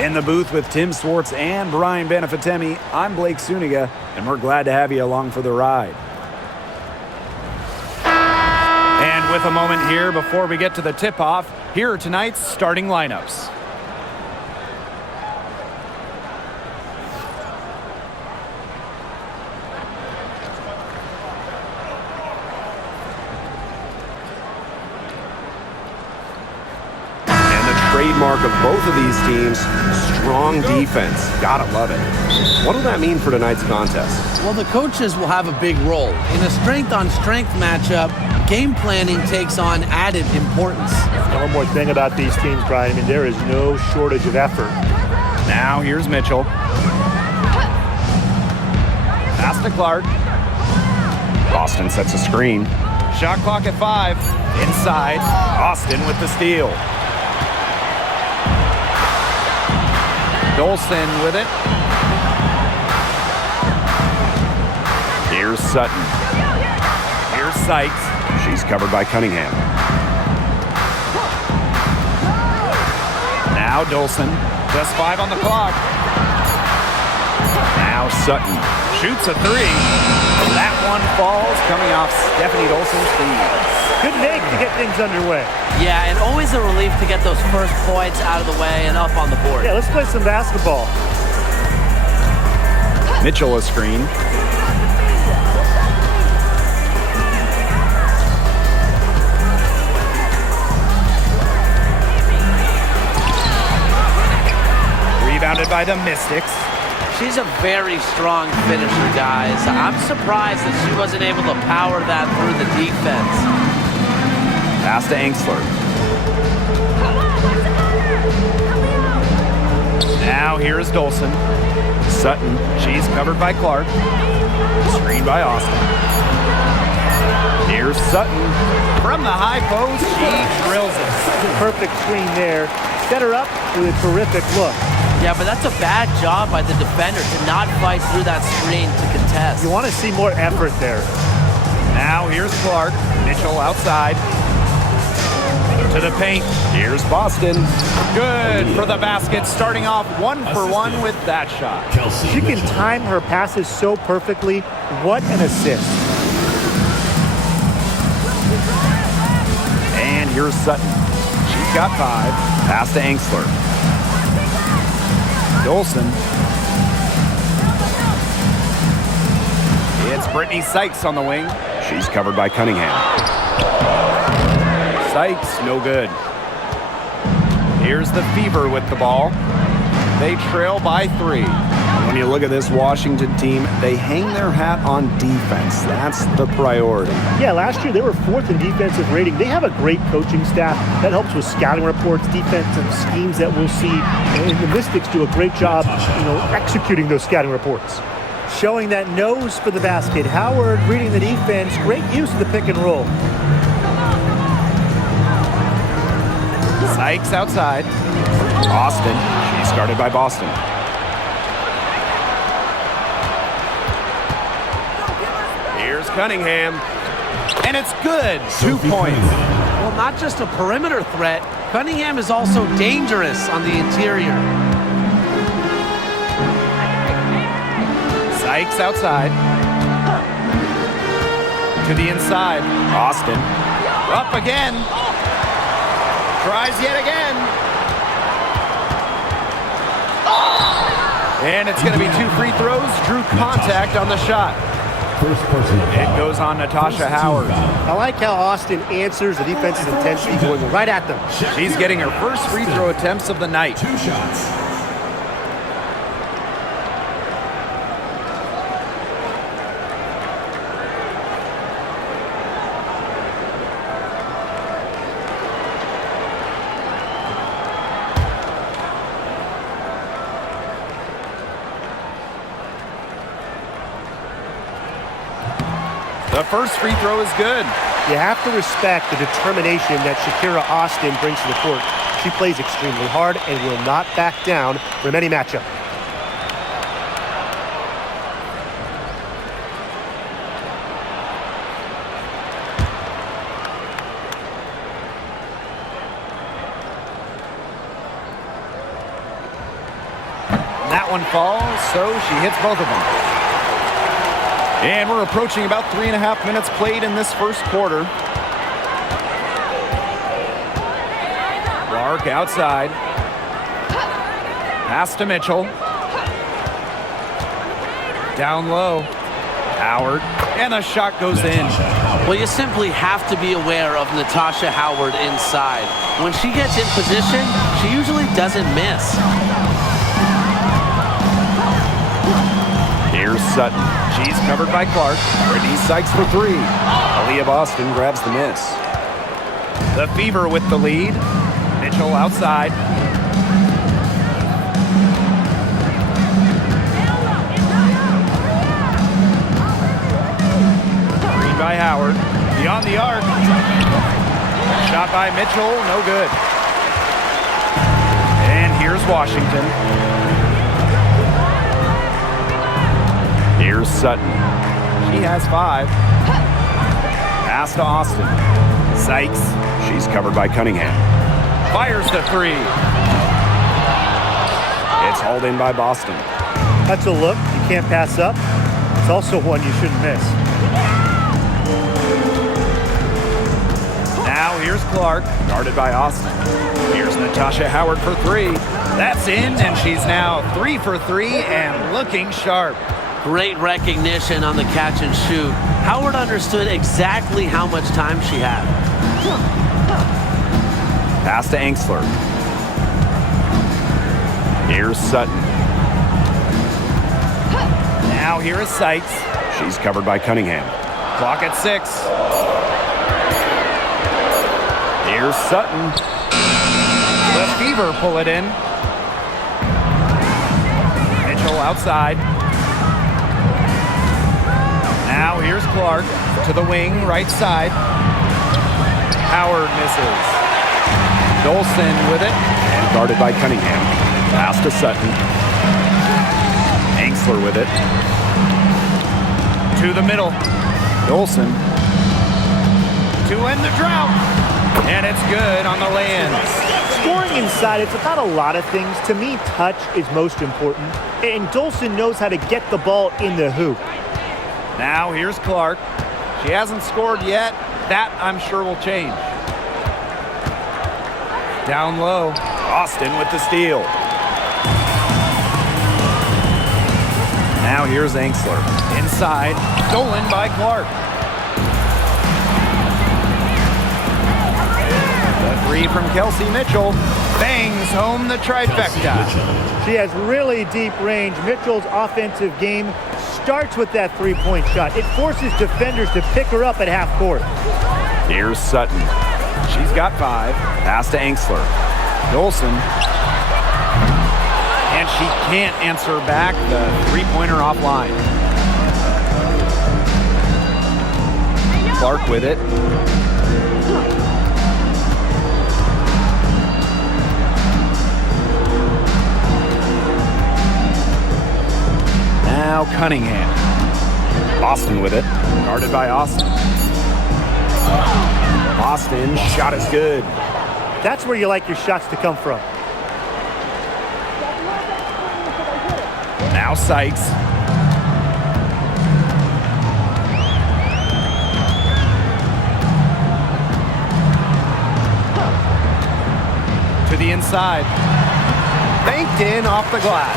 In the booth with Tim Swartz and Brian Benefatemi, I'm Blake Suniga, and we're glad to have you along for the ride. And with a moment here before we get to the tip-off, here are tonight's starting lineups. Trademark of both of these teams, strong defense. Gotta love it. What will that mean for tonight's contest? Well, the coaches will have a big role. In a strength-on-strength matchup, game planning takes on added importance. One more thing about these teams, Brian. I mean, there is no shortage of effort. Now here's Mitchell. Pass to Clark. Boston sets a screen. Shot clock at 5. Inside. Austin with the steal. Dolson with it. Here's Sutton. Here's Sykes. She's covered by Cunningham. Now Dolson. Just 5 on the clock. Now Sutton. Shoots a 3. That one falls, coming off Stephanie Dolson's feed. Good make to get things underway. Yeah, and always a relief to get those first points out of the way and up on the board. Yeah, let's play some basketball. Mitchell a screen. Rebounded by the Mystics. She's a very strong finisher, guys. I'm surprised that she wasn't able to power that through the defense. Pass to Angsler. Now here's Dolson. Sutton. She's covered by Clark. Screened by Austin. Here's Sutton. From the high post, she drills it. Perfect screen there. Set her up with a terrific look. Yeah, but that's a bad job by the defender to not fight through that screen to contest. You want to see more effort there. Now here's Clark. Mitchell outside. To the paint. Here's Boston. Good for the basket, starting off 1 for 1 with that shot. She can time her passes so perfectly. What an assist. And here's Sutton. She's got 5. Pass to Angsler. Dolson. It's Brittany Sykes on the wing. She's covered by Cunningham. Sykes, no good. Here's the Fever with the ball. They trail by 3. When you look at this Washington team, they hang their hat on defense. That's the priority. Yeah, last year they were 4th in defensive rating. They have a great coaching staff that helps with scouting reports, defensive schemes that we'll see. And the Mystics do a great job, executing those scouting reports. Showing that nose for the basket. Howard reading the defense. Great use of the pick and roll. Sykes outside. Austin. She's guarded by Boston. Here's Cunningham. And it's good. 2 points. Well, not just a perimeter threat. Cunningham is also dangerous on the interior. Sykes outside. To the inside. Austin. Up again. Tries yet again. And it's going to be 2 free throws. Drew contact on the shot. It goes on Natasha Howard. I like how Austin answers the defense's intensity, going right at them. She's getting her first free throw attempts of the night. 2 shots. The first free throw is good. You have to respect the determination that Shakira Austin brings to the court. She plays extremely hard and will not back down from any matchup. That one falls, so she hits both of them. And we're approaching about 3.5 minutes played in this first quarter. Clark outside. Pass to Mitchell. Down low. Howard. And the shot goes in. Well, you simply have to be aware of Natasha Howard inside. When she gets in position, she usually doesn't miss. Here's Sutton. She's covered by Clark. Brittany Sykes for three. Aaliyah Boston grabs the miss. The Fever with the lead. Mitchell outside. Green by Howard. Beyond the arc. Shot by Mitchell. No good. And here's Washington. Here's Sutton. She has 5. Pass to Austin. Sykes. She's covered by Cunningham. Fires the 3. It's hauled in by Boston. That's a look you can't pass up. It's also one you shouldn't miss. Now here's Clark. Guarded by Austin. Here's Natasha Howard for 3. That's in, and she's now 3 for 3 and looking sharp. Great recognition on the catch and shoot. Howard understood exactly how much time she had. Pass to Angsler. Here's Sutton. Now here is Sykes. She's covered by Cunningham. Clock at 6. Here's Sutton. The Fever pull it in. Mitchell outside. Now here's Clark to the wing, right side. Howard misses. Dolson with it. And guarded by Cunningham. Pass to Sutton. Angsler with it. To the middle. Dolson. To end the drought. And it's good on the lay-in. Scoring inside, it's about a lot of things. To me, touch is most important. And Dolson knows how to get the ball in the hoop. Now here's Clark. She hasn't scored yet. That, I'm sure, will change. Down low. Austin with the steal. Now here's Angsler. Inside. Stolen by Clark. The 3 from Kelsey Mitchell. Bangs home the trifecta. She has really deep range. Mitchell's offensive game starts with that three-point shot. It forces defenders to pick her up at half court. Here's Sutton. She's got 5. Pass to Angsler. Dolson. And she can't answer back the three-pointer offline. Clark with it. Now Cunningham. Boston with it. Guarded by Austin. Boston, shot is good. That's where you like your shots to come from. Now Sykes. To the inside. Banked in off the glass.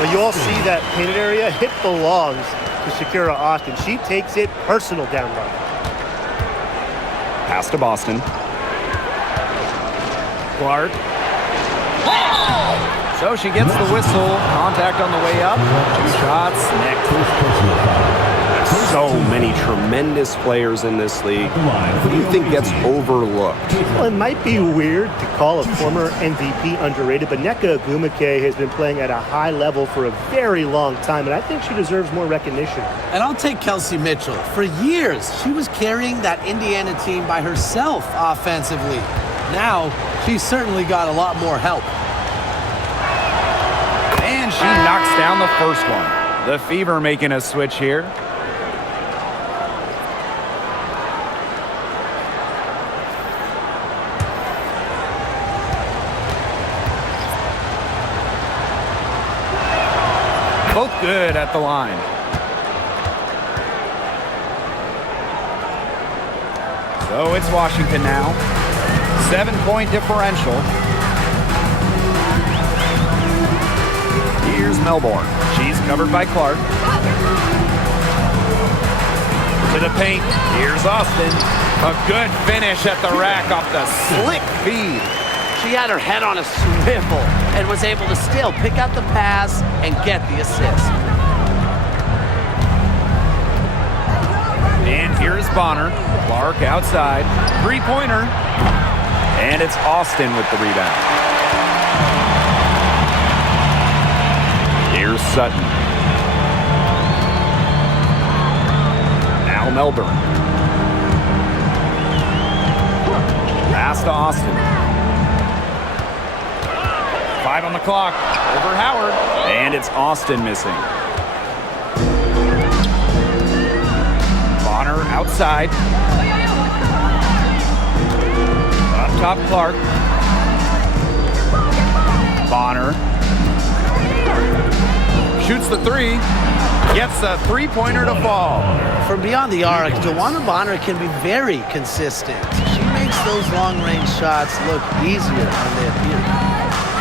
Well, you all see that painted area? It belongs to Shakira Austin. She takes it personal down low. Pass to Boston. Clark. So she gets the whistle. Contact on the way up. 2 shots next. So many tremendous players in this league. Who do you think gets overlooked? Well, it might be weird to call a former MVP underrated, but Nneka Ogwumike has been playing at a high level for a very long time, and I think she deserves more recognition. And I'll take Kelsey Mitchell. For years, she was carrying that Indiana team by herself offensively. Now, she's certainly got a lot more help. And she knocks down the first one. The Fever making a switch here. Both good at the line. So it's Washington now. 7-point differential. Here's Melbourne. She's covered by Clark. To the paint. Here's Austin. A good finish at the rack off the slick feed. She had her head on a swivel and was able to still pick out the pass and get the assist. And here's Bonner. Clark outside. Three-pointer. And it's Austin with the rebound. Here's Sutton. Now Melbourne. Pass to Austin. 5 on the clock. Over Howard. And it's Austin missing. Bonner outside. Up top, Clark. Bonner. Shoots the three. Gets a three-pointer to fall. From beyond the arc, DeWanna Bonner can be very consistent. She makes those long-range shots look easier than they appear.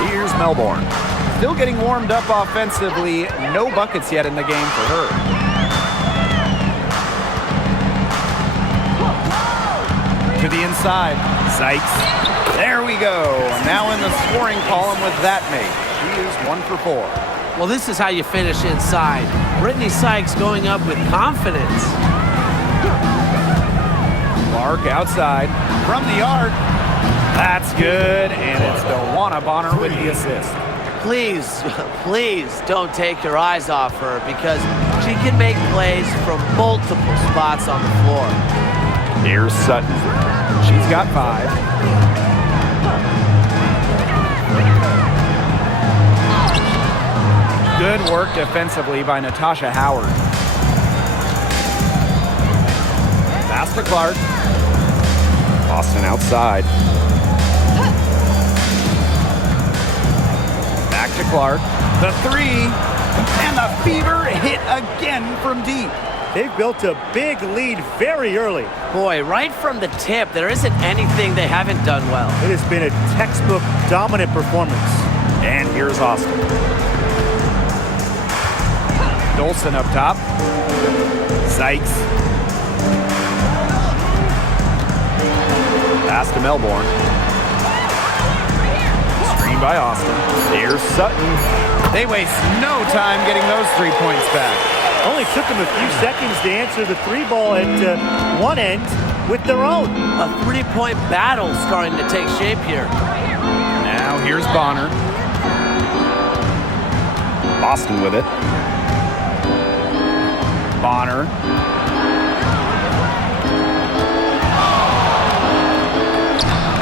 Here's Melbourne. Still getting warmed up offensively. No buckets yet in the game for her. To the inside. Sykes. There we go. Now in the scoring column with that mate. She is 1 for 4. Well, this is how you finish inside. Brittany Sykes going up with confidence. Clark outside. From the arc. That's good. And it's DeWanna Bonner with the assist. Please, please don't take your eyes off her because she can make plays from multiple spots on the floor. Here's Sutton. She's got 5. Good work defensively by Natasha Howard. Pass to Clark. Austin outside. Back to Clark. The three. And the fever hit again from deep. They've built a big lead very early. Boy, right from the tip, there isn't anything they haven't done well. It has been a textbook dominant performance. And here's Austin. Dolson up top. Sykes. Pass to Melbourne. Screen by Austin. Here's Sutton. They waste no time getting those 3 points back. Only took them a few seconds to answer the three ball at one end with their own. A 3-point battle starting to take shape here. Now here's Bonner. Austin with it. Bonner.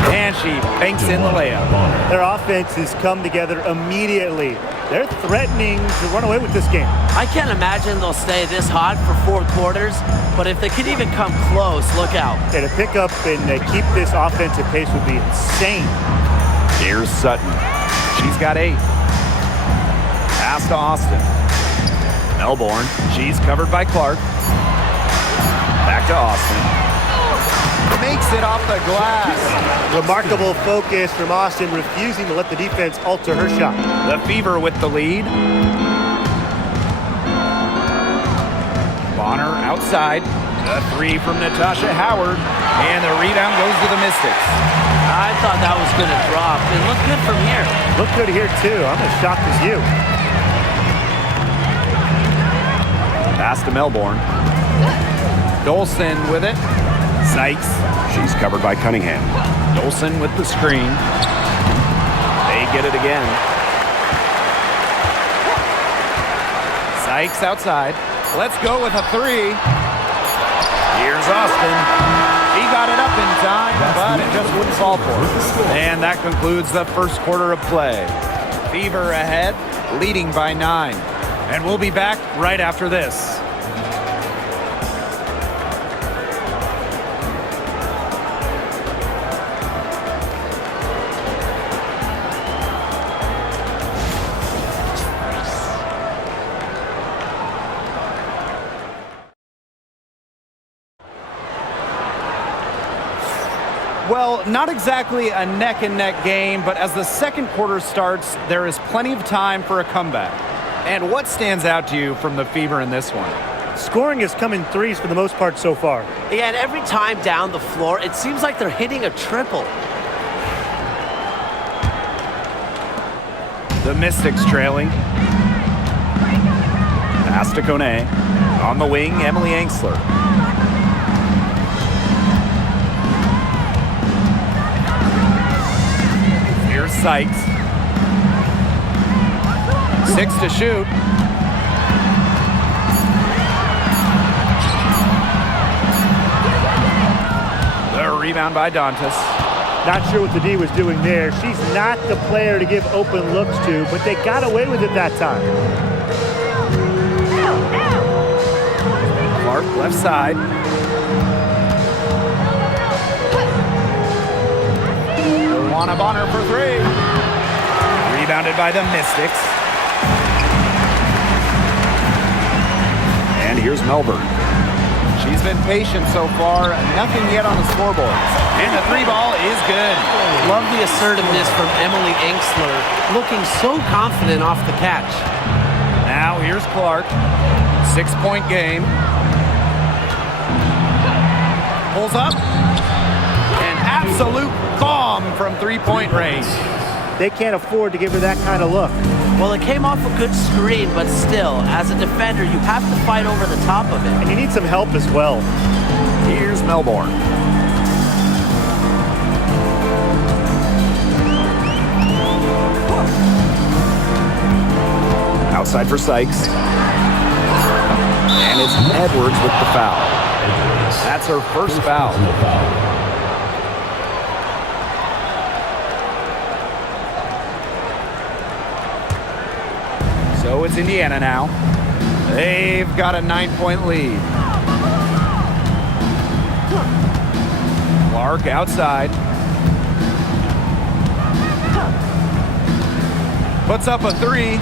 And she banks in the layup. Their offense has come together immediately. They're threatening to run away with this game. I can't imagine they'll stay this hot for 4 quarters, but if they could even come close, look out. Yeah, to pick up and keep this offensive pace would be insane. Here's Sutton. She's got 8. Pass to Austin. Melbourne. She's covered by Clark. Back to Austin. Makes it off the glass. Remarkable focus from Austin, refusing to let the defense alter her shot. The Fever with the lead. Bonner outside. The 3 from Natasha Howard. And the rebound goes to the Mystics. I thought that was going to drop. It looked good from here. Looked good here, too. I'm as shocked as you. Pass to Melbourne. Dolson with it. Sykes. She's covered by Cunningham. Dolson with the screen. They get it again. Sykes outside. Let's go with a 3. Here's Austin. He got it up in time, but it just wouldn't fall for him. And that concludes the first quarter of play. Fever ahead, leading by 9. And we'll be back right after this. Well, not exactly a neck-and-neck game, but as the second quarter starts, there is plenty of time for a comeback. And what stands out to you from the Fever in this one? Scoring has come in threes for the most part so far. Yeah, and every time down the floor, it seems like they're hitting a triple. The Mystics trailing. Pass to Kone. On the wing, Emily Angsler. Here's Sykes. 6 to shoot. The rebound by Dantas. Not sure what the D was doing there. She's not the player to give open looks to, but they got away with it that time. Clark, left side. Luana Bonner for 3. Rebounded by the Mystics. And here's Melbourne. She's been patient so far. Nothing yet on the scoreboard. And the 3 ball is good. Love the assertiveness from Emily Angsler, looking so confident off the catch. Now here's Clark. 6-point game. Pulls up. An absolute bomb from 3-point range. They can't afford to give her that kind of look. Well, it came off a good screen, but still, as a defender, you have to fight over the top of it. And you need some help as well. Here's Melbourne. Outside for Sykes. And it's Edwards with the foul. That's her first foul. So it's Indiana now. They've got a 9-point lead. Clark outside. Puts up a 3.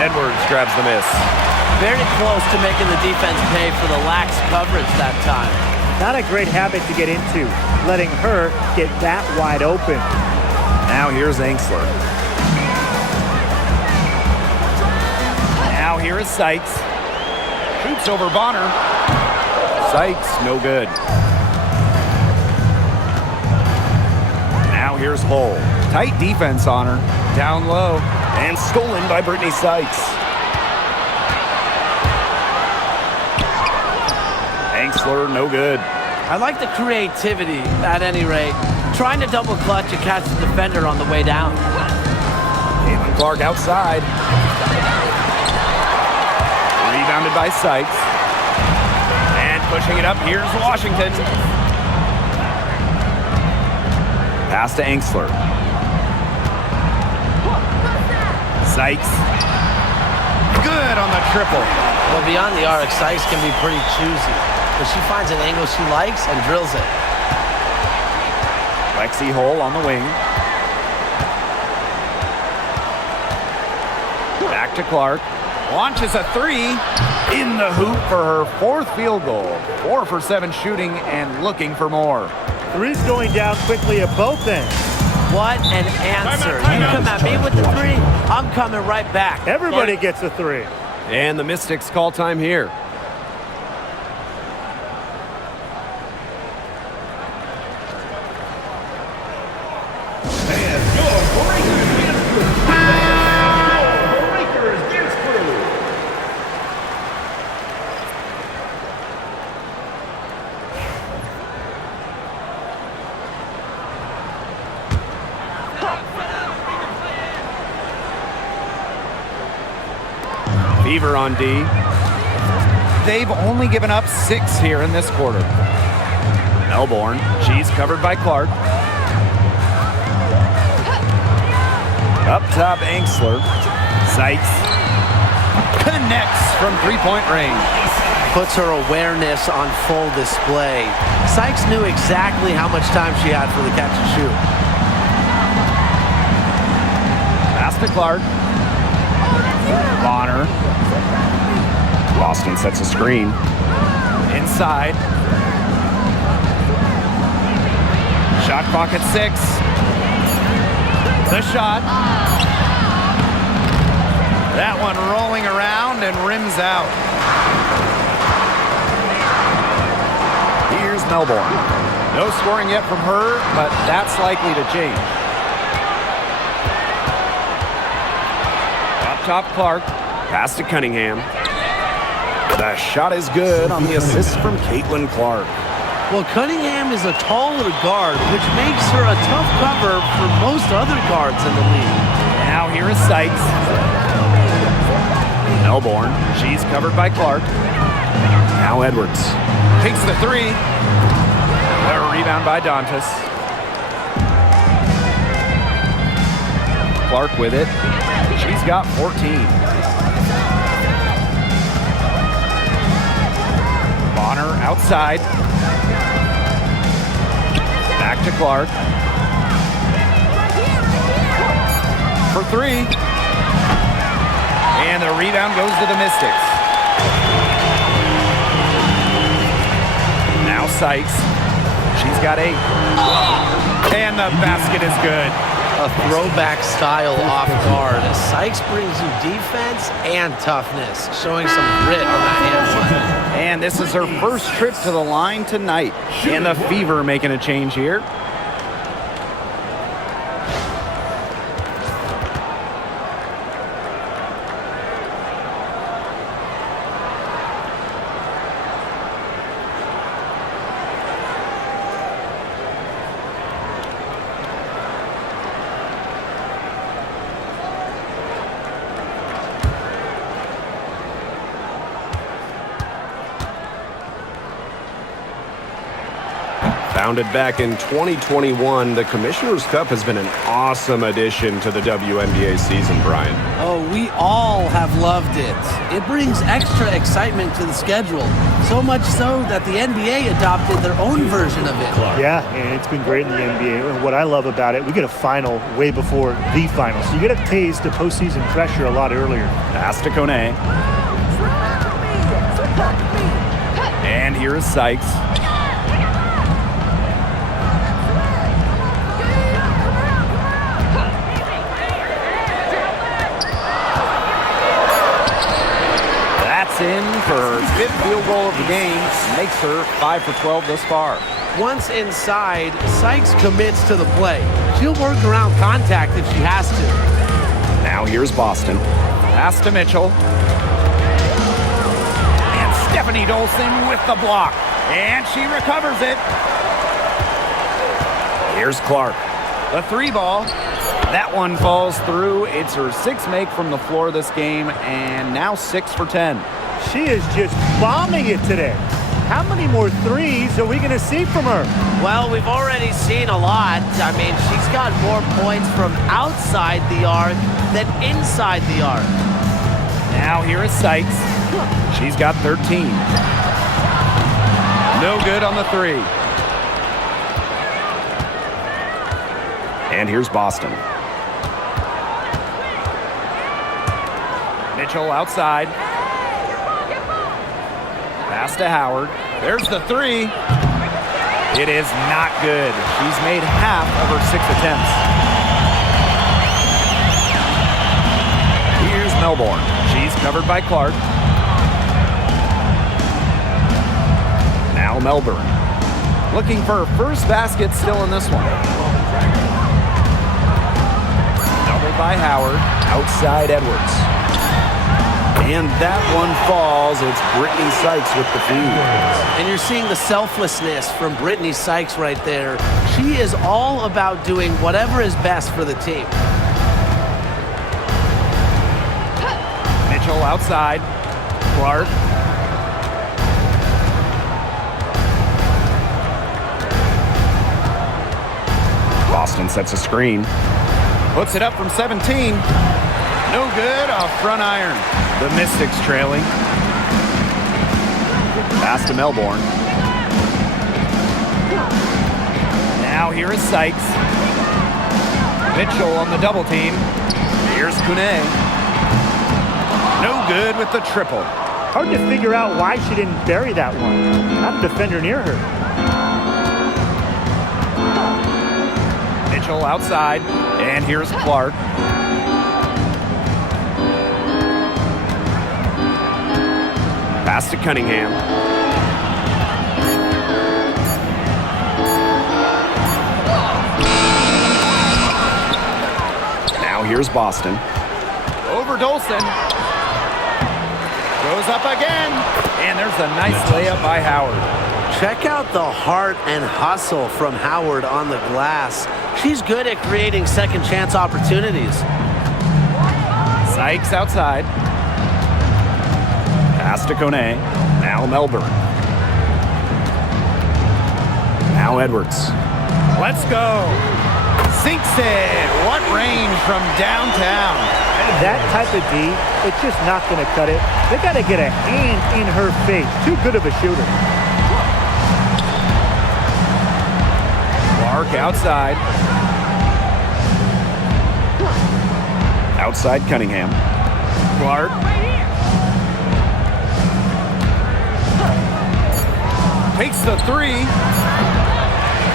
Edwards grabs the miss. Very close to making the defense pay for the lax coverage that time. Not a great habit to get into, letting her get that wide open. Now here's Angsler. Now here is Sykes. Shoots over Bonner. Sykes, no good. Now here's Hull. Tight defense on her. Down low. And stolen by Brittany Sykes. Angsler, no good. I like the creativity, at any rate. Trying to double clutch and catch the defender on the way down. Caitlin Clark outside. Rebounded by Sykes. And pushing it up, here's Washington. Pass to Angsler. Sykes. Good on the triple. Well, beyond the arc, Sykes can be pretty choosy, but she finds an angle she likes and drills it. Lexi Hull on the wing. Back to Clark. Launches a 3 in the hoop for her 4th field goal. 4 for 7 shooting and looking for more. 3's going down quickly at both ends. What an answer. You come at me with the 3, I'm coming right back. Everybody gets a 3. And the Mystics call time here. Fever on D. They've only given up 6 here in this quarter. Melbourne, she's covered by Clark. Up top, Angsler. Sykes connects from 3-point range. Puts her awareness on full display. Sykes knew exactly how much time she had for the catch and shoot. Pass to Clark. Bonner. Boston sets a screen. Inside. Shot clock at 6. The shot. That one rolling around and rims out. Here's Melbourne. No scoring yet from her, but that's likely to change. Up top, Clark. Pass to Cunningham. The shot is good on the assist from Caitlin-Clark. Well, Cunningham is a taller guard, which makes her a tough cover for most other guards in the league. Now here is Sykes. Melbourne. She's covered by Clark. Now Edwards. Takes the 3. A rebound by Dantas. Clark with it. She's got 14. Bonner outside. Back to Clark. For 3. And the rebound goes to the Mystics. Now Sykes. She's got 8. And the basket is good. A throwback style off guard. Sykes brings you defense and toughness, showing some grit on that handle. And this is her first trip to the line tonight. And the Fever making a change here. Founded back in 2021, the Commissioner's Cup has been an awesome addition to the WNBA season, Brian. Oh, we all have loved it. It brings extra excitement to the schedule, so much so that the NBA adopted their own version of it. Yeah, and it's been great in the NBA. And what I love about it, we get a final way before the final. So you get a taste of postseason pressure a lot earlier. Pass to Kone. And here is Sykes. In for her 5th field goal of the game, makes her 5 for 12 thus far. Once inside, Sykes commits to the play. She'll work around contact if she has to. Now here's Boston. Pass to Mitchell. And Stephanie Dolson with the block. And she recovers it. Here's Clark. The 3 ball. That one falls through. It's her 6th make from the floor this game, and now 6 for 10. She is just bombing it today. How many more threes are we going to see from her? Well, we've already seen a lot. I mean, she's got more points from outside the arc than inside the arc. Now here is Sykes. She's got 13. No good on the 3. And here's Boston. Mitchell outside. Pass to Howard. There's the 3. It is not good. She's made half of her 6 attempts. Here's Melbourne. She's covered by Clark. Now Melbourne. Looking for her first basket still in this one. Doubled by Howard. Outside Edwards. And that one falls. It's Brittany Sykes with the feed. And you're seeing the selflessness from Brittany Sykes right there. She is all about doing whatever is best for the team. Mitchell outside. Clark. Boston sets a screen. Puts it up from 17. No good. A front iron. The Mystics trailing. Pass to Melbourne. Now here is Sykes. Mitchell on the double team. Here's Kune. No good with the triple. Hard to figure out why she didn't bury that one. Not a defender near her. Mitchell outside, and here's Clark. Pass to Cunningham. Now here's Boston. Over Dolson. Goes up again. And there's a nice layup by Howard. Check out the heart and hustle from Howard on the glass. She's good at creating second chance opportunities. Sykes outside. Pass to Kone. Now Melbourne. Now Edwards. Let's go. Sinks it. What range from downtown. That type of D, it's just not going to cut it. They got to get a hand in her face. Too good of a shooter. Clark outside. Outside Cunningham. Clark. Takes the three.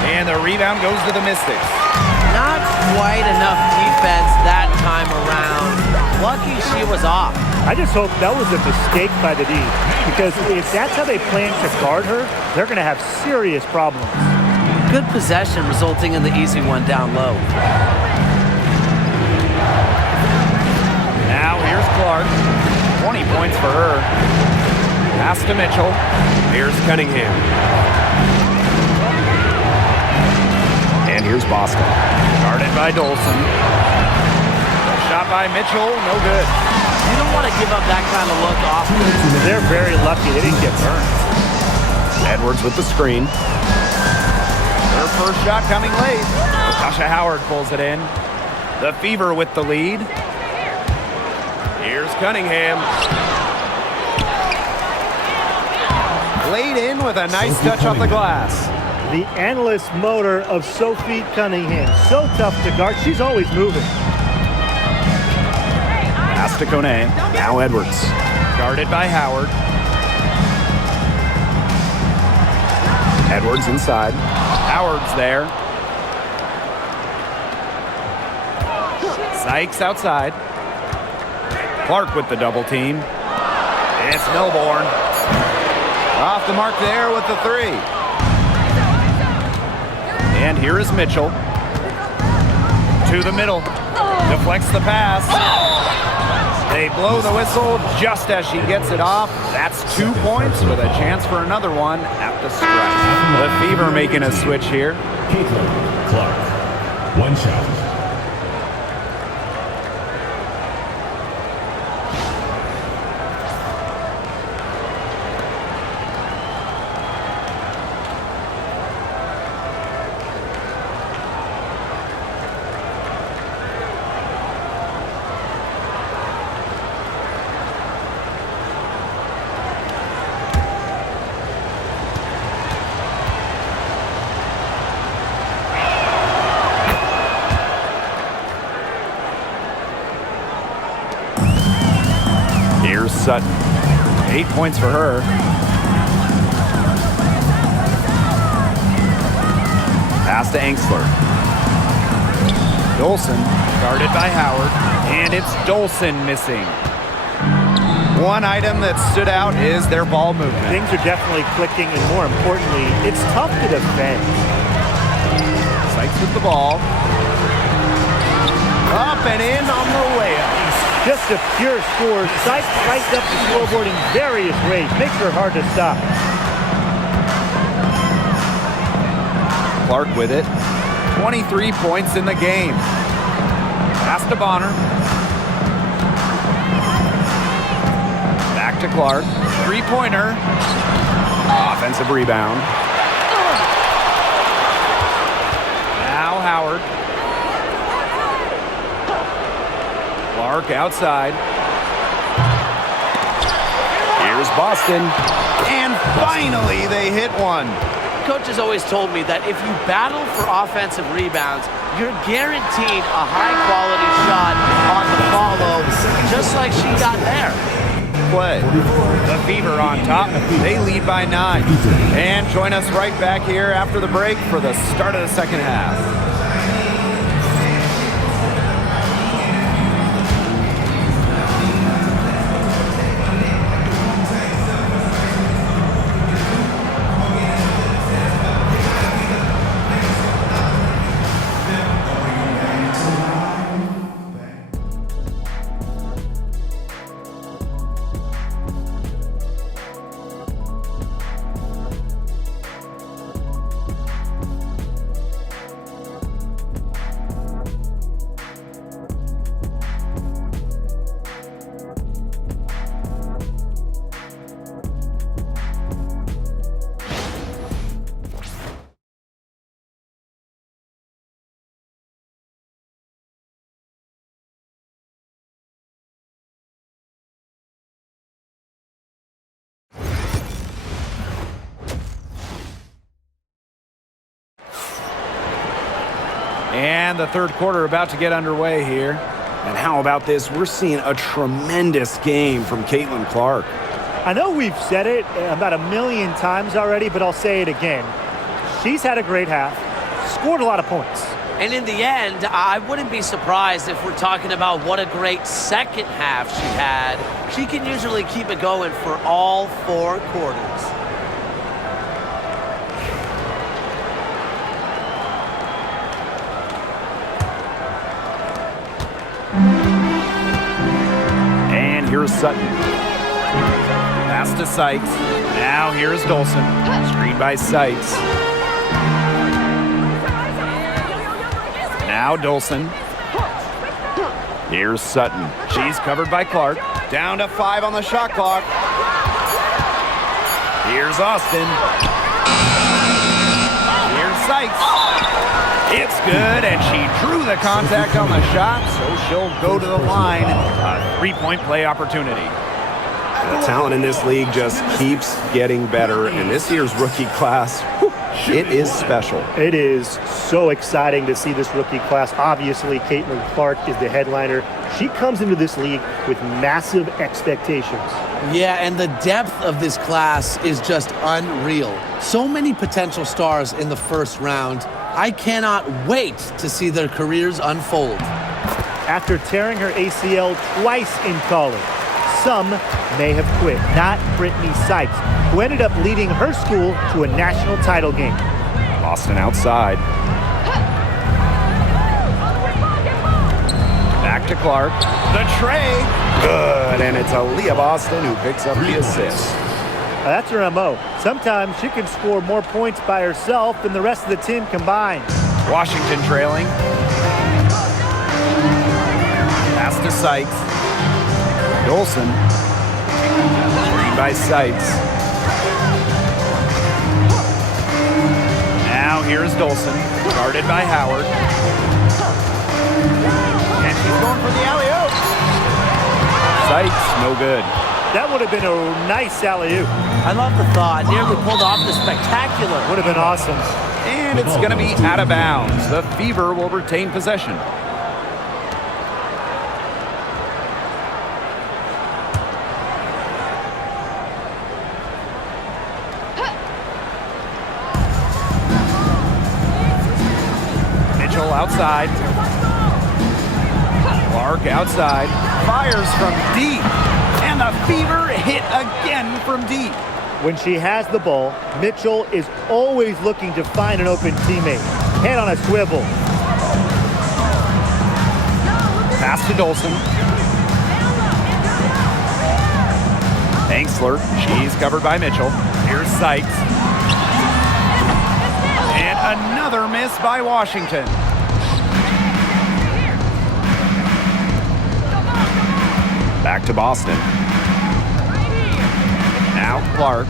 And the rebound goes to the Mystics. Not quite enough defense that time around. Lucky she was off. I just hope that was a mistake by the D, because if that's how they plan to guard her, they're going to have serious problems. Good possession resulting in the easy one down low. Now here's Clark. 20 points for her. Pass to Mitchell. Here's Cunningham. And here's Boston. Guarded by Dolson. Shot by Mitchell, no good. You don't want to give up that kind of look often. They're very lucky they didn't get burned. Edwards with the screen. Her first shot coming late. Natasha Howard pulls it in. The Fever with the lead. Here's Cunningham. Laid in with a nice touch off the glass. The endless motor of Sophie Cunningham. So tough to guard. She's always moving. Pass to Kone. Now Edwards. Guarded by Howard. Edwards inside. Howard's there. Sykes outside. Clark with the double team. It's Melbourne. Off the mark there with the three. And here is Mitchell. To the middle. Deflects the pass. They blow the whistle just as she gets it off. That's 2 points with a chance for another one at the strike. The Fever making a switch here. Clark. One shot. Here's Sutton. 8 points for her. Pass to Angsler. Dolson, guarded by Howard, and it's Dolson missing. One item that stood out is their ball movement. Things are definitely clicking, and more importantly, it's tough to defend. Sykes with the ball. Up and in on the layup. Just a pure score. Sykes lights up the scoreboard in various ways. Makes her hard to stop. Clark with it. 23 points in the game. Pass to Bonner. Back to Clark. Three-pointer. Offensive rebound. Now Howard. Clark outside. Here's Boston. And finally they hit one. Coach has always told me that if you battle for offensive rebounds, you're guaranteed a high-quality shot on the follow, just like she got there. Play. The Fever on top. They lead by 9. And join us right back here after the break for the start of the second half. And the third quarter about to get underway here. And how about this? We're seeing a tremendous game from Caitlin Clark. I know we've said it about 1,000,000 times already, but I'll say it again. She's had a great half, scored a lot of points. And in the end, I wouldn't be surprised if we're talking about what a great second half she had. She can usually keep it going for all 4 quarters. And here's Sutton. Pass to Sykes. Now here's Dolson. Screen by Sykes. Now Dolson. Here's Sutton. She's covered by Clark. Down to 5 on the shot clock. Here's Austin. Here's Sykes. It's good, and she drew the contact on the shot, so she'll go to the line. A 3-point play opportunity. The talent in this league just keeps getting better, and this year's rookie class, it is special. It is so exciting to see this rookie class. Obviously, Caitlin Clark is the headliner. She comes into this league with massive expectations. Yeah, and the depth of this class is just unreal. So many potential stars in the first round. I cannot wait to see their careers unfold. After tearing her ACL twice in college, some may have quit. Not Brittany Sykes, who ended up leading her school to a national title game. Boston outside. Back to Clark. The tray. Good, and it's Aaliyah Boston who picks up the assist. That's her MO. Sometimes she can score more points by herself than the rest of the team combined. Washington trailing. Pass to Sykes. Dolson. Screen by Sykes. Now here's Dolson. Guarded by Howard. And she's going for the alley-oop. Sykes, no good. That would have been a nice alley-oop. I love the thought. Nearly pulled off the spectacular. Would have been awesome. And it's going to be out of bounds. The Fever will retain possession. Mitchell outside. Clark outside. Fires from deep. And the Fever hit again from deep. When she has the ball, Mitchell is always looking to find an open teammate. Head on a swivel. Pass to Dolson. Angsler. She's covered by Mitchell. Here's Sykes. And another miss by Washington. Back to Boston. Now Clark.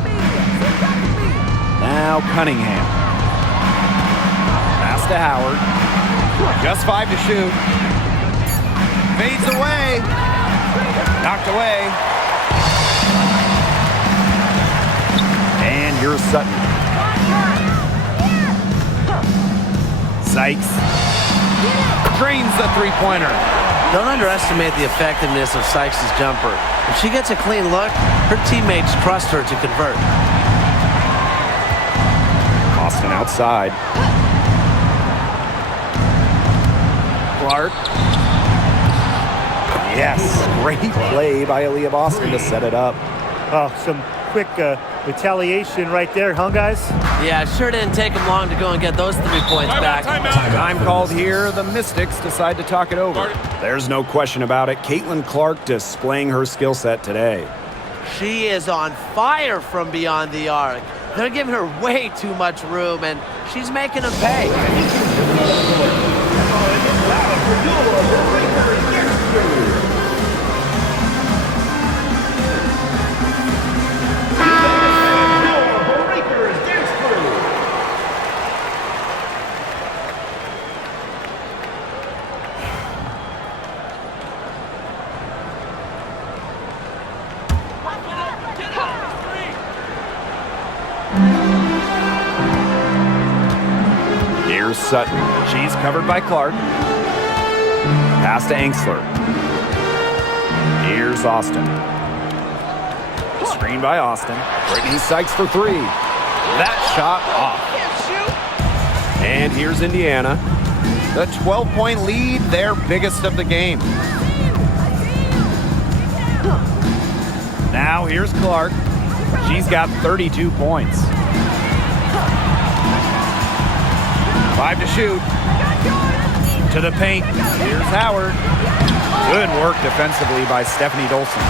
Now Cunningham. Pass to Howard. Just 5 to shoot. Fades away. Knocked away. And here's Sutton. Sykes. Drains the three-pointer. Don't underestimate the effectiveness of Sykes' jumper. If she gets a clean look, her teammates trust her to convert. Austin outside. Clark. Yes, great play by Aaliyah Boston to set it up. Oh, some quick retaliation right there, huh, guys? Yeah, it sure didn't take them long to go and get those 3 points back. Time called here. The Mystics decide to talk it over. There's no question about it. Caitlin Clark displaying her skill set today. She is on fire from beyond the arc. They're giving her way too much room, and she's making them pay. Here's Sutton. She's covered by Clark. Pass to Angsler. Here's Austin. Screen by Austin. Brittany Sykes for three. That shot off. And here's Indiana. The 12-point lead, their biggest of the game. Now here's Clark. She's got 32 points. 5 to shoot. To the paint. Here's Howard. Good work defensively by Stephanie Dolson.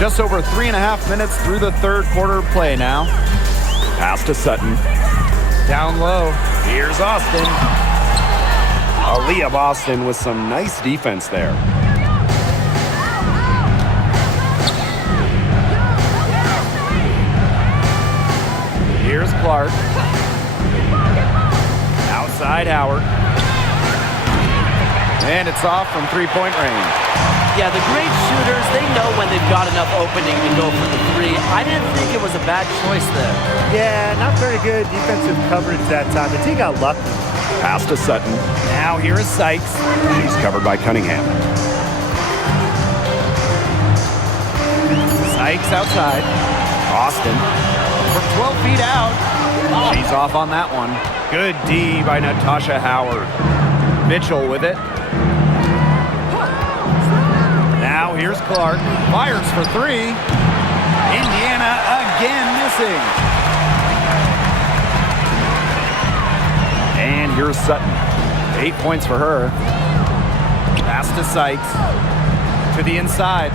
Just over 3.5 minutes through the third quarter of play now. Pass to Sutton. Down low. Here's Austin. Aaliyah Boston with some nice defense there. Here's Clark. Outside Howard. And it's off from three-point range. Yeah, the great shooters, they know when they've got enough opening to go for the three. I didn't think it was a bad choice there. Yeah, not very good defensive coverage that time. The team got lucky. Pass to Sutton. Now here is Sykes. She's covered by Cunningham. Sykes outside. Austin from 12 feet out. She's off on that one. Good D by Natasha Howard. Mitchell with it. Now here's Clark. Fires for three. Indiana again missing. And here's Sutton. 8 points for her. Pass to Sykes. To the inside.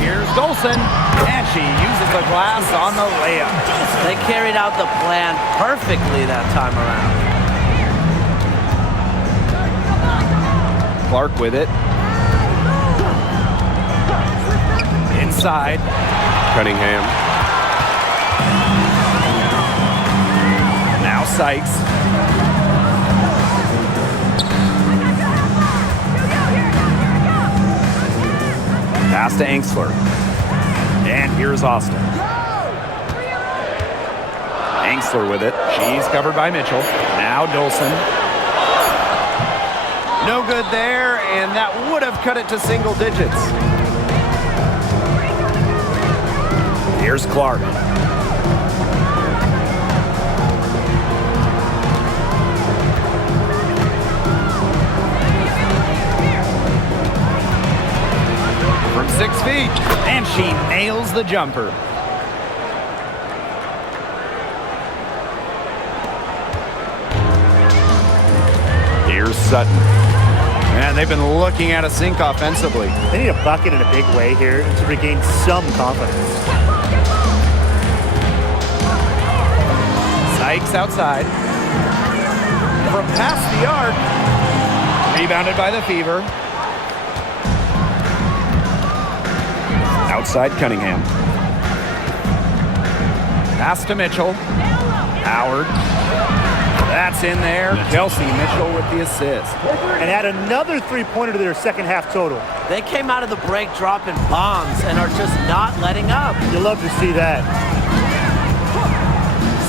Here's Dolson. And she uses the glass on the layup. They carried out the plan perfectly that time around. Clark with it. Inside. Cunningham. Now Sykes. Pass to Angsler. And here's Austin. Angsler with it. She's covered by Mitchell. Now Dolson. No good there, and that would have cut it to single digits. Here's Clark. From 6 feet, and she nails the jumper. Here's Sutton. Man, they've been looking at a sink offensively. They need a bucket in a big way here to regain some confidence. Sykes outside. From past the arc. Rebounded by the Fever. Outside Cunningham. Pass to Mitchell. Howard. That's in there. Kelsey Mitchell with the assist. And add another three-pointer to their second half total. They came out of the break dropping bombs and are just not letting up. You'll love to see that.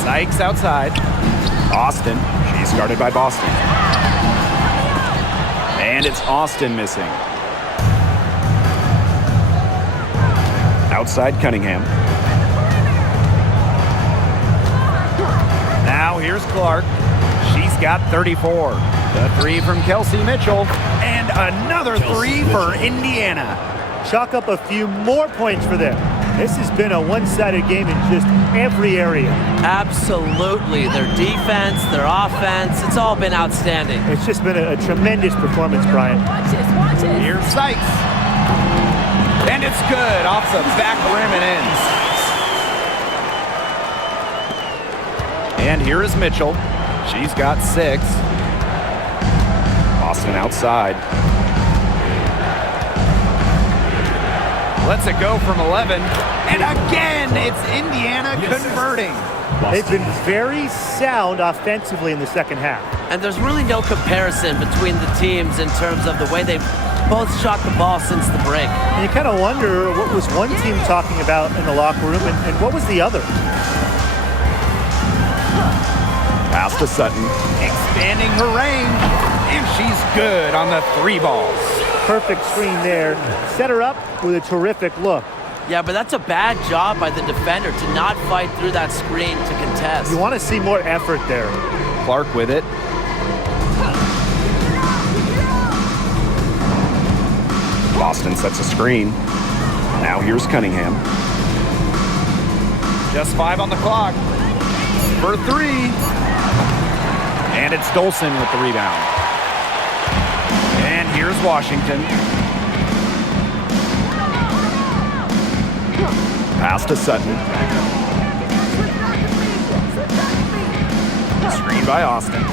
Sykes outside. Austin. She's guarded by Boston. And it's Austin missing. Outside Cunningham. Now here's Clark. She's got 34. The three from Kelsey Mitchell. And another three for Indiana. Chalk up a few more points for them. This has been a one-sided game in just every area. Absolutely. Their defense, their offense, it's all been outstanding. It's just been a tremendous performance, Brian. Here's Sykes. And it's good off the back rim and in. And here is Mitchell. She's got 6. Boston outside. Lets it go from 11. And again, it's Indiana converting. They've been very sound offensively in the second half. And there's really no comparison between the teams in terms of the way they've both shot the ball since the break. And you kind of wonder what was one team talking about in the locker room and what was the other. Pass to Sutton. Expanding her range, and she's good on the 3 balls. Perfect screen there. Set her up with a terrific look. Yeah, but that's a bad job by the defender to not fight through that screen to contest. You want to see more effort there. Clark with it. Boston sets a screen. Now here's Cunningham. Just 5 on the clock. For 3. And it's Dolson with the rebound. And here's Washington. Pass to Sutton. Screen by Austin.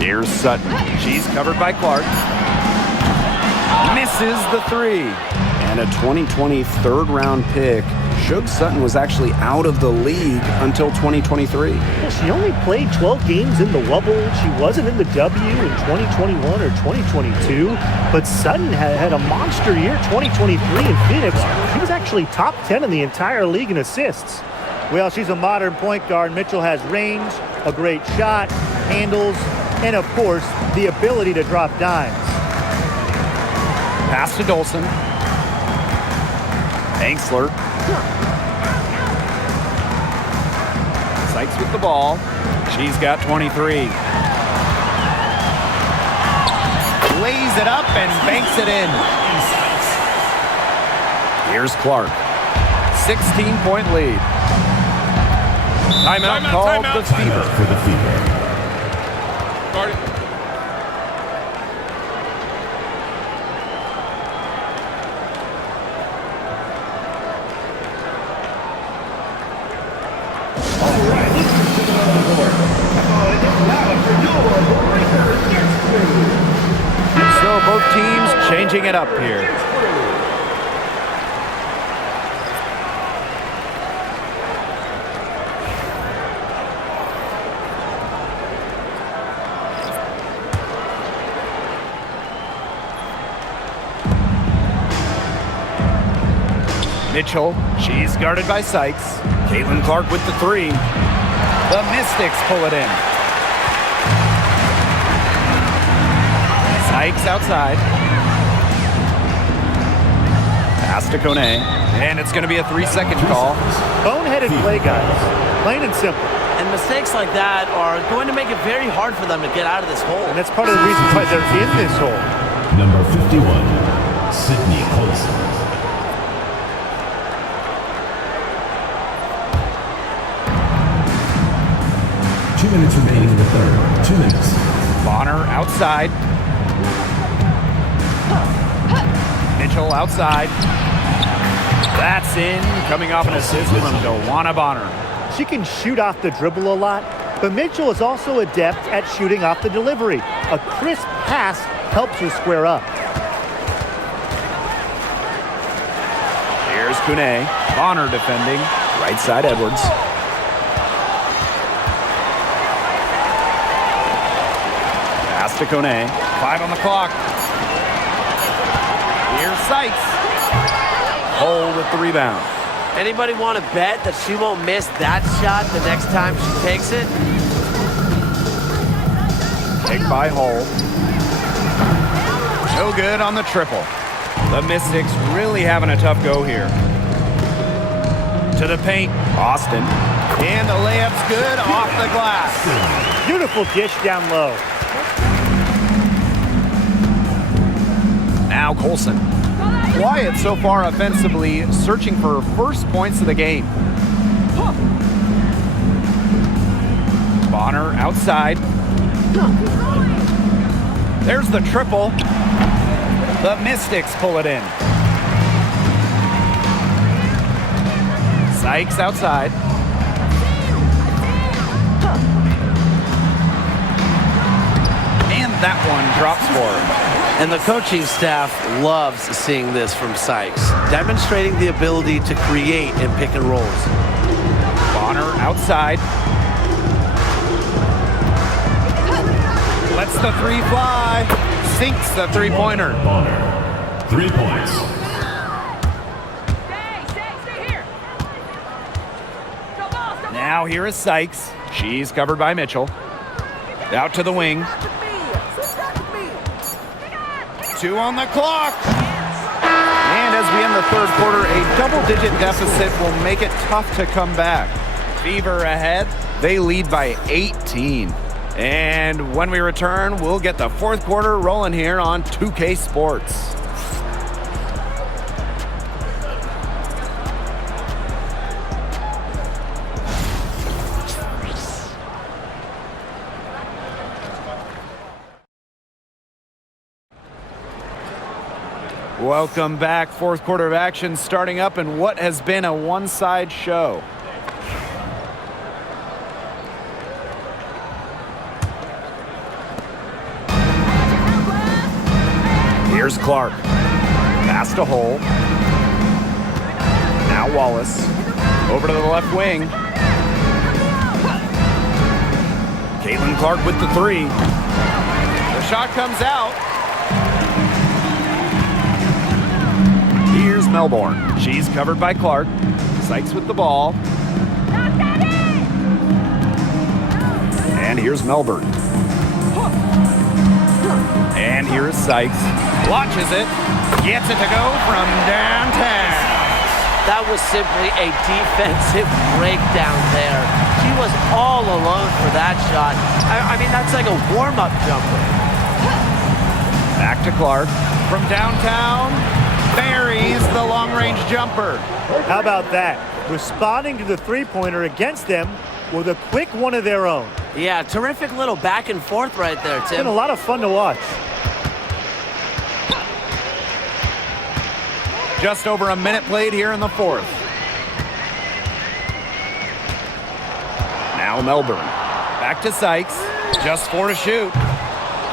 Here's Sutton. She's covered by Clark. Misses the 3. And a 2020 third-round pick showed Sutton was actually out of the league until 2023. Well, she only played 12 games in the Wubble. She wasn't in the W in 2021 or 2022. But Sutton had a monster year, 2023 in Phoenix. She was actually top 10 in the entire league in assists. Well, she's a modern point guard. Mitchell has range, a great shot, handles, and of course, the ability to drop dimes. Pass to Dolson. Angsler. Sykes with the ball. She's got 23. Lays it up and banks it in. Here's Clark. 16-point lead. Timeout called the Fever. For the Fever. So both teams changing it up here. Mitchell, she's guarded by Sykes. Caitlin Clark with the 3. The Mystics pull it in. Sykes outside. Pass to Kone. And it's going to be a 3-second call. Boneheaded play, guys. Plain and simple. And mistakes like that are going to make it very hard for them to get out of this hole. And that's part of the reason why they're in this hole. Number 51, Sydney Colson. 2 minutes remaining in the third. 2 minutes. Bonner outside. Mitchell outside. That's in. Coming off an assist from Dewana Bonner. She can shoot off the dribble a lot, but Mitchell is also adept at shooting off the delivery. A crisp pass helps her square up. Here's Kune. Bonner defending. Right side Edwards. Pass to Kone. 5 on the clock. Here's Sykes. Hole with the rebound. Anybody want to bet that she won't miss that shot the next time she takes it? Take by Hull. No good on the triple. The Mystics really having a tough go here. To the paint, Austin. And the layup's good off the glass. Beautiful dish down low. Now Colson. Quiet so far offensively, searching for first points of the game. Bonner outside. There's the triple. The Mystics pull it in. Sykes outside. And that one drops for her. And the coaching staff loves seeing this from Sykes, demonstrating the ability to create in pick and rolls. Bonner outside. Lets the three fly. Sinks the three-pointer. Bonner. 3 points. Stay here. Now here is Sykes. She's covered by Mitchell. Out to the wing. 2 on the clock. And as we end the third quarter, a double-digit deficit will make it tough to come back. Fever ahead. They lead by 18. And when we return, we'll get the fourth quarter rolling here on 2K Sports. Welcome back. Fourth quarter of action starting up in what has been a one-side show. Here's Clark. Pass to Hole. Now Wallace. Over to the left wing. Caitlin-Clark with the three. The shot comes out. Here's Melbourne. She's covered by Clark. Sykes with the ball. And here's Melbourne. And here's Sykes. Launches it. Gets it to go from downtown. That was simply a defensive breakdown there. She was all alone for that shot. I mean, that's like a warm-up jumper. Back to Clark. From downtown, buries the long-range jumper. How about that? Responding to the three-pointer against them with a quick one of their own. Yeah, terrific little back and forth right there, It's Tim. been a lot of fun to watch. Just over a minute played here in the fourth. Now Melbourne. Back to Sykes. Just 4 to shoot.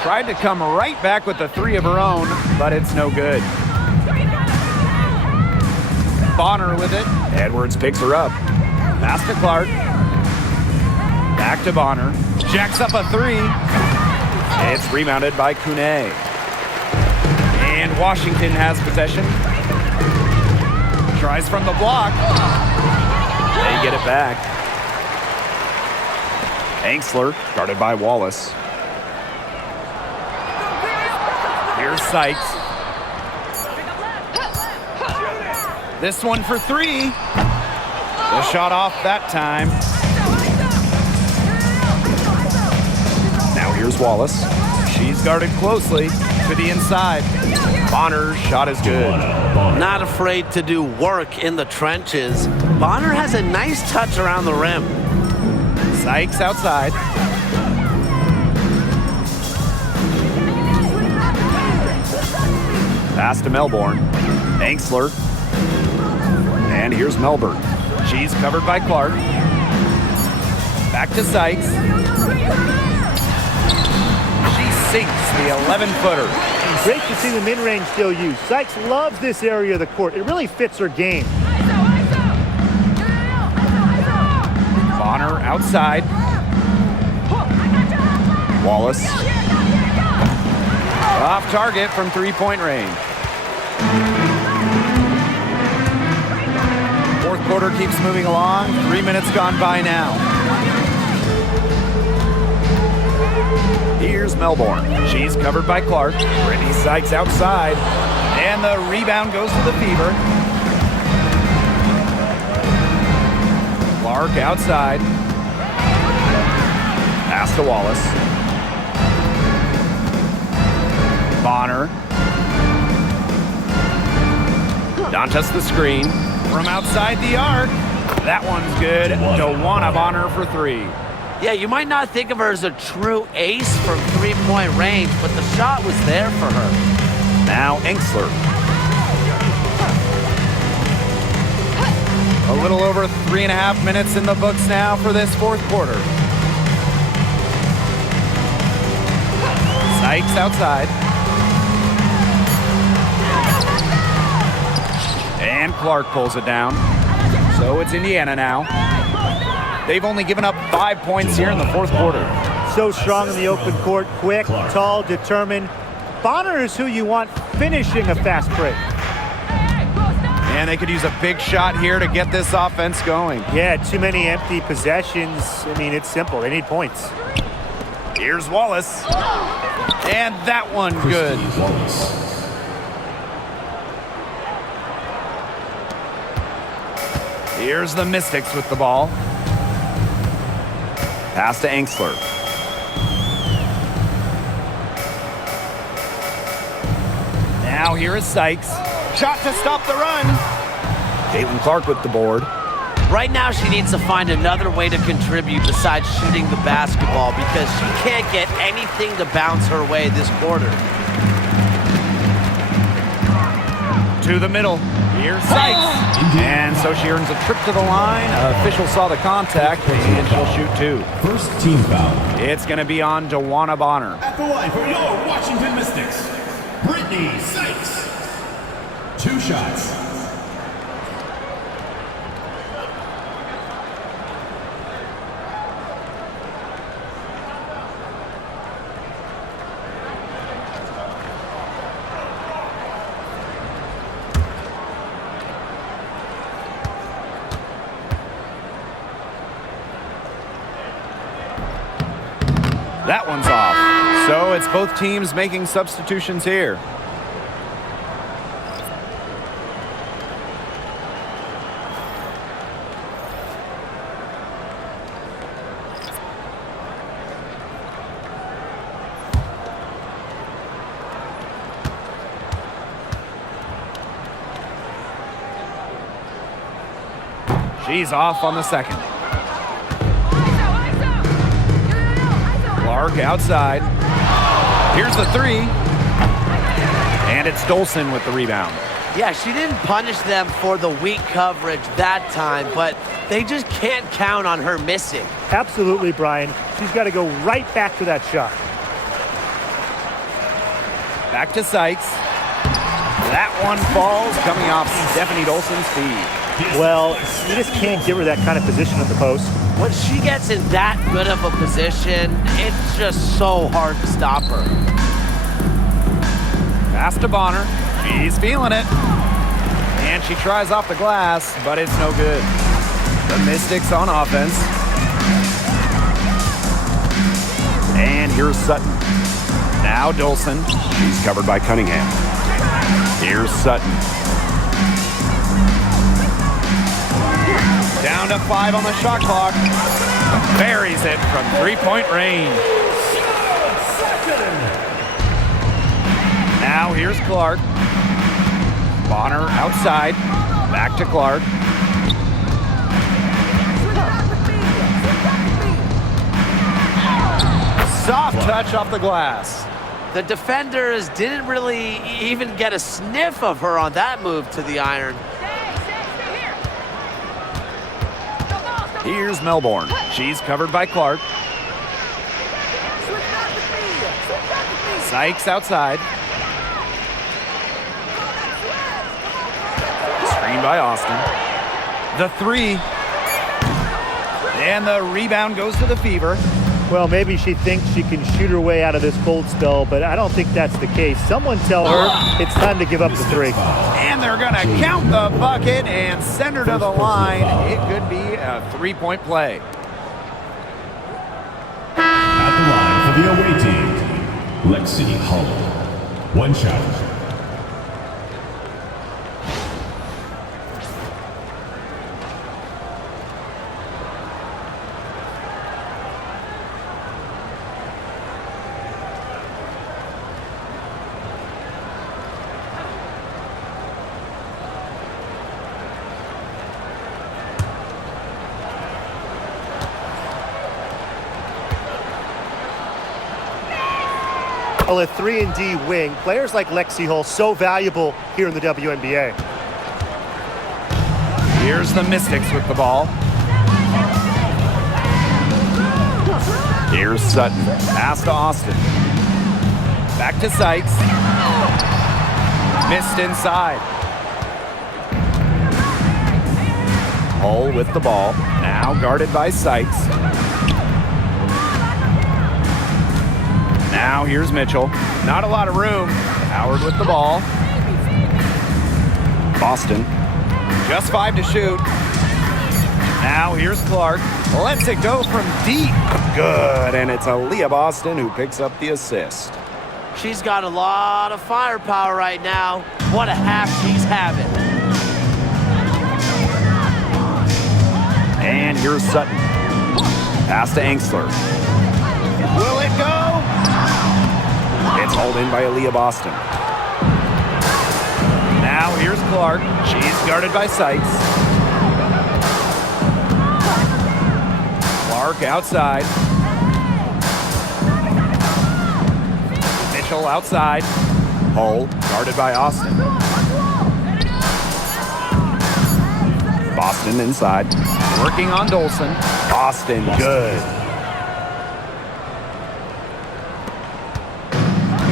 Tried to come right back with the three of her own, but it's no good. Bonner with it. Edwards picks her up. Pass to Clark. Back to Bonner. Jacks up a three. It's rebounded by Kune. And Washington has possession. Tries from the block. They get it back. Angsler, guarded by Wallace. Here's Sykes. This one for three. The shot off that time. Now here's Wallace. She's guarded closely to the inside. Bonner's shot is good. Not afraid to do work in the trenches. Bonner has a nice touch around the rim. Sykes outside. Pass to Melbourne. Angsler. And here's Melbourne. She's covered by Clark. Back to Sykes. She sinks the 11-footer. Great to see the mid-range still used. Sykes loves this area of the court. It really fits her game. Bonner outside. Wallace. Off target from three-point range. Fourth quarter keeps moving along. 3 minutes gone by now. Here's Melbourne. She's covered by Clark. Brittany Sykes outside. And the rebound goes to the Fever. Clark outside. Pass to Wallace. Bonner. Dantas the screen. From outside the arc. That one's good. Dewana Bonner for three. Yeah, you might not think of her as a true ace from three-point range, but the shot was there for her. Now Angsler. A little over 3.5 minutes in the books now for this fourth quarter. Sykes outside. And Clark pulls it down. So it's Indiana now. They've only given up 5 points here in the fourth quarter. So strong in the open court, quick, tall, determined. Bonner is who you want finishing a fast break. And they could use a big shot here to get this offense going. Yeah, too many empty possessions. I mean, it's simple. They need points. Here's Wallace. And that one good. Here's the Mystics with the ball. Pass to Angsler. Now here is Sykes. Shot to stop the run. Caitlin Clark with the board. Right now, she needs to find another way to contribute besides shooting the basketball because she can't get anything to bounce her way this quarter. To the middle. Here's Sykes. And so she earns a trip to the line. Official saw the contact, and she'll shoot two. First team foul. It's going to be on DeWanna Bonner. At the line for your Washington Mystics, Brittany Sykes. 2 shots. That one's off. So it's both teams making substitutions here. She's off on the second. Clark outside. Here's the three. And it's Dolson with the rebound. Yeah, she didn't punish them for the weak coverage that time, but they just can't count on her missing. Absolutely, Brian. She's got to go right back to that shot. Back to Sykes. That one falls, coming off Stephanie Dolson's feed. Well, you just can't give her that kind of position at the post. When she gets in that good of a position, it's just so hard to stop her. Pass to Bonner. She's feeling it. And she tries off the glass, but it's no good. The Mystics on offense. And here's Sutton. Now Dolson. She's covered by Cunningham. Here's Sutton. Down to 5 on the shot clock. Buries it from three-point range. Now here's Clark. Bonner outside. Back to Clark. Soft touch off the glass. The defenders didn't really even get a sniff of her on that move to the iron. Here's Melbourne. She's covered by Clark. Sykes outside. Screen by Austin. The three. And the rebound goes to the Fever. Well, maybe she thinks she can shoot her way out of this cold spell, but I don't think that's the case. Someone tell her it's time to give up the three. And they're going to count the bucket and send her to the line. It could be a three-point play. At the line for the away team, Lexi Hull. 1 shot. Well, a 3-and-D wing, players like Lexi Hull so valuable here in the WNBA. Here's the Mystics with the ball. Here's Sutton. Pass to Austin. Back to Sykes. Missed inside. Hull with the ball. Now guarded by Sykes. Now here's Mitchell. Not a lot of room. Howard with the ball. Boston. Just 5 to shoot. Now here's Clark. Lets it go from deep. Good, and it's Aaliyah Boston who picks up the assist. She's got a lot of firepower right now. What a half she's having. And here's Sutton. Pass to Angsler. Will it go? It's hauled in by Aaliyah Boston. Now here's Clark. She's guarded by Sykes. Clark outside. Mitchell outside. Hull, guarded by Austin. Boston inside. Working on Dolson. Boston, good.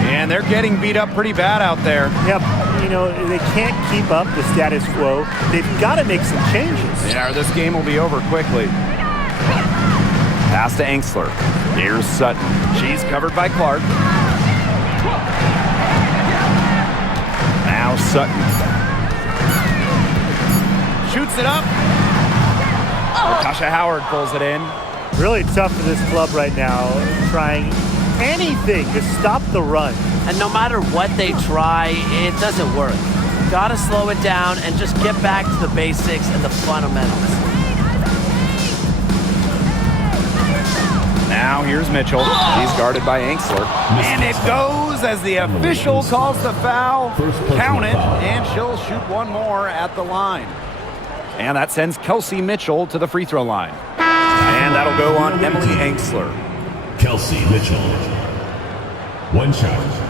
And they're getting beat up pretty bad out there. Yep, you know, they can't keep up the status quo. They've got to make some changes. Yeah, this game will be over quickly. Pass to Angsler. Here's Sutton. She's covered by Clark. Now Sutton. Shoots it up. Natasha Howard pulls it in. Really tough for this club right now, trying anything to stop the run. And no matter what they try, it doesn't work. Gotta slow it down and just get back to the basics and the fundamentals. Now here's Mitchell. He's guarded by Angsler. And it goes as the official calls the foul. Count it, and she'll shoot one more at the line. And that sends Kelsey Mitchell to the free throw line. And that'll go on Emily Angsler. Kelsey Mitchell. One shot.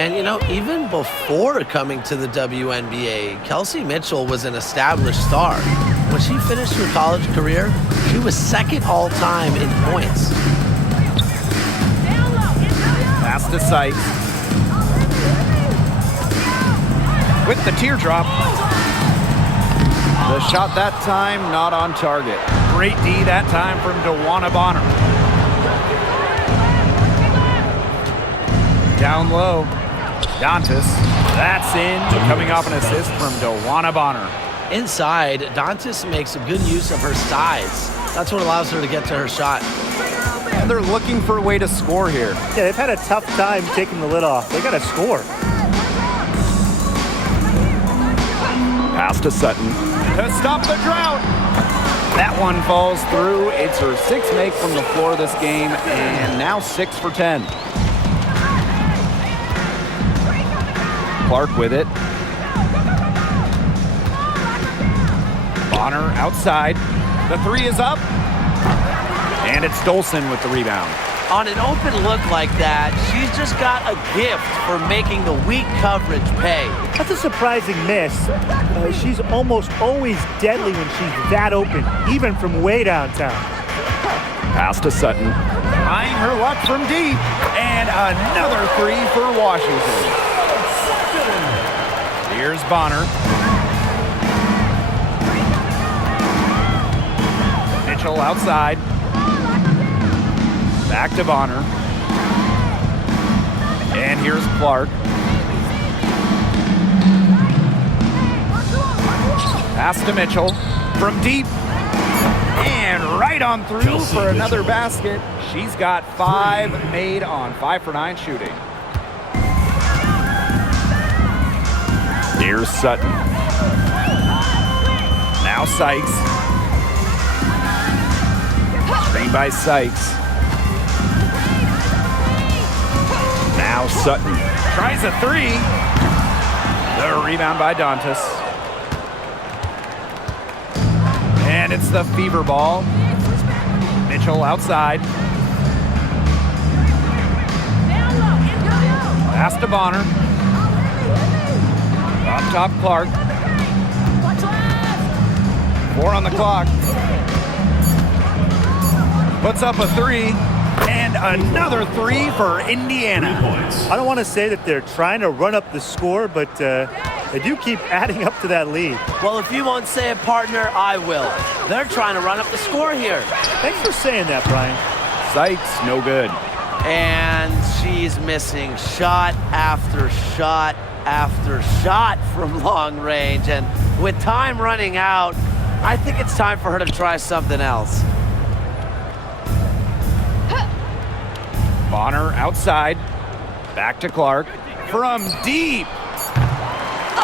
And, you know, even before coming to the WNBA, Kelsey Mitchell was an established star. When she finished her college career, she was second all-time in points. Pass to Sykes. With the teardrop. The shot that time, not on target. Great D that time from DeWanna Bonner. Down low. Dantas, that's in, coming off an assist from DeWanna Bonner. Inside, Dantas makes a good use of her size. That's what allows her to get to her shot. And they're looking for a way to score here. Yeah, they've had a tough time taking the lid off. They got to score. Pass to Sutton. To stop the drought. That one falls through. It's her sixth make from the floor this game, and now 6 for 10. Clark with it. Bonner outside. The three is up. And it's Dolson with the rebound. On an open look like that, she's just got a gift for making the weak coverage pay. That's a surprising miss. She's almost always deadly when she's that open, even from way downtown. Pass to Sutton. Trying her luck from deep. And another three for Washington. Here's Bonner. Mitchell outside. Back to Bonner. And here's Clark. Pass to Mitchell. From deep. And right on through Kelsey for another Mitchell. basket. She's got 5 made on 5 for 9 shooting. Here's Sutton. Now Sykes. Screen by Sykes. Now Sutton. Tries a three. The rebound by Dantas. And it's the fever ball. Mitchell outside. Pass to Bonner. Up top, Clark. 4 on the clock. Puts up a 3. And another 3 for Indiana. I don't want to say that they're trying to run up the score, but they do keep adding up to that lead. Well, if you won't say it, partner, I will. They're trying to run up the score here. Thanks for saying that, Brian. Sykes, no good. And she's missing shot after shot after shot from long range. And with time running out, I think it's time for her to try something else. Bonner outside. Back to Clark. From deep.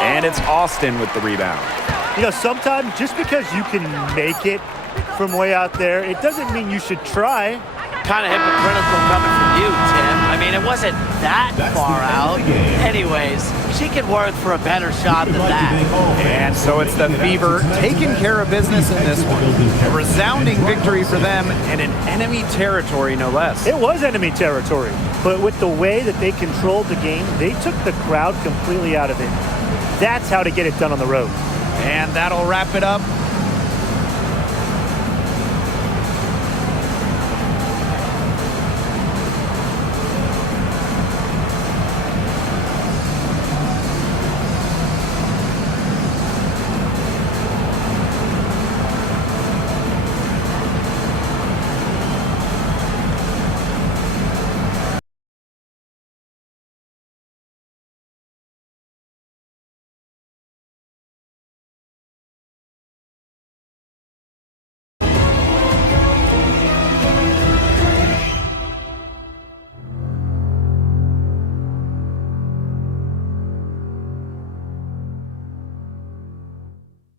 And it's Austin with the rebound. You know, sometimes just because you can make it from way out there, it doesn't mean you should try. Kind of hypocritical coming from you, Tim. I mean, it wasn't that far out. Anyways, she can work for a better shot than that. And so it's the Fever taking care of business in this one. A resounding victory for them and in enemy territory, no less. It was enemy territory, but with the way that they controlled the game, they took the crowd completely out of it. That's how to get it done on the road. And that'll wrap it up